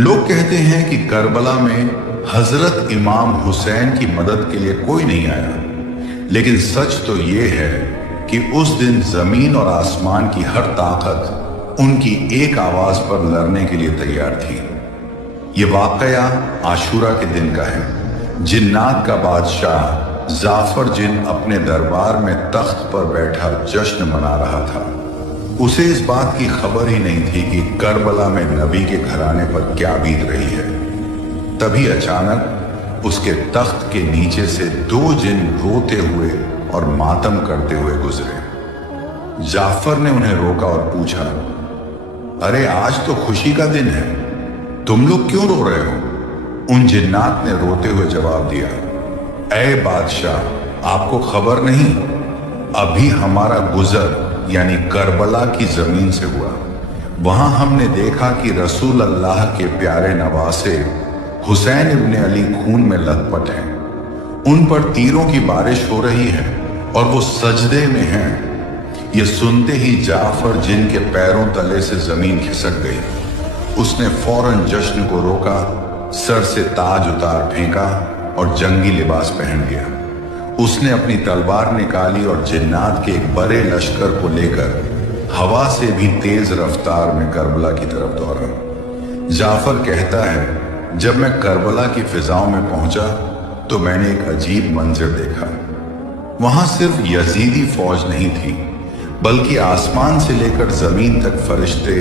लोग कहते हैं कि करबला में हजरत इमाम हुसैन की मदद के लिए कोई नहीं आया, लेकिन सच तो ये है कि उस दिन जमीन और आसमान की हर ताकत उनकी एक आवाज पर लड़ने के लिए तैयार थी। ये वाकया आशूरा के दिन का है। जिन्नात का बादशाह जाफर जिन अपने दरबार में तख्त पर बैठा जश्न मना रहा था। उसे इस बात की खबर ही नहीं थी कि करबला में नबी के घराने पर क्या बीत रही है। तभी अचानक उसके तख्त के नीचे से दो जिन रोते हुए और मातम करते हुए गुजरे। जाफर ने उन्हें रोका और पूछा, अरे आज तो खुशी का दिन है, तुम लोग क्यों रो रहे हो? उन जिन्नात ने रोते हुए जवाब दिया, ऐ बादशाह, आपको खबर नहीं, अभी हमारा गुजर यानी करबला की जमीन से हुआ। वहां हमने देखा कि रसूल अल्लाह के प्यारे नवासे हुसैन इब्ने अली खून में लथपथ हैं। उन पर तीरों की बारिश हो रही है और वो सजदे में हैं। ये सुनते ही जाफर जिन के पैरों तले से जमीन खिसक गई। उसने फौरन जश्न को रोका, सर से ताज उतार फेंका और जंगी लिबास पहन लिया। उसने अपनी तलवार निकाली और जिन्नात के एक बड़े लश्कर को लेकर हवा से भी तेज रफ्तार में करबला की तरफ दौड़ा। जाफर कहता है, जब मैं करबला की फिजाओं में पहुंचा तो मैंने एक अजीब मंजर देखा। वहां सिर्फ यजीदी फौज नहीं थी, बल्कि आसमान से लेकर जमीन तक फरिश्ते,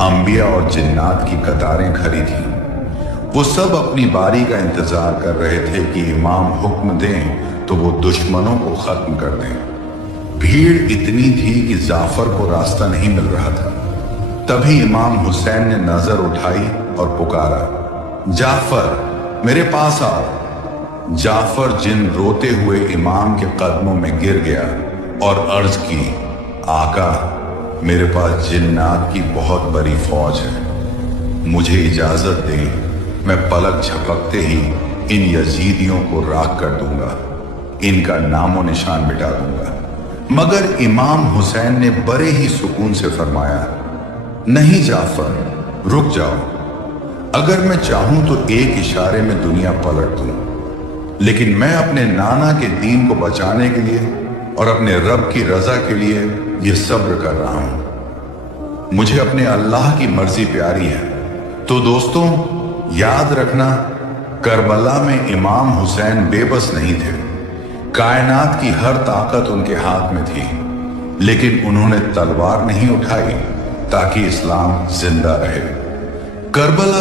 अंबिया और जिन्नात की कतारें खड़ी थी। वो सब अपनी बारी का इंतजार कर रहे थे कि इमाम हुक्म दें तो वो दुश्मनों को खत्म कर दें। भीड़ इतनी थी कि जाफर को रास्ता नहीं मिल रहा था। तभी इमाम हुसैन ने नजर उठाई और पुकारा, जाफर मेरे पास आओ। जाफर जिन रोते हुए इमाम के कदमों में गिर गया और अर्ज की, आका, मेरे पास जिन्नात की बहुत बड़ी फौज है, मुझे इजाजत दें, मैं पलक झपकते ही इन यजीदियों को राख कर दूंगा, इनका नामो निशान मिटा दूंगा। मगर इमाम हुसैन ने बड़े ही सुकून से फरमाया, नहीं जाफर, रुक जाओ। अगर मैं चाहूं तो एक इशारे में दुनिया पलट दूं, लेकिन मैं अपने नाना के दीन को बचाने के लिए और अपने रब की रजा के लिए ये सब्र कर रहा हूं। मुझे अपने अल्लाह की मर्जी प्यारी है। तो दोस्तों, याद रखना, करबला में इमाम हुसैन बेबस नहीं थे। कायनात की हर ताकत उनके हाथ में थी, लेकिन उन्होंने तलवार नहीं उठाई ताकि इस्लाम जिंदा रहे। करबला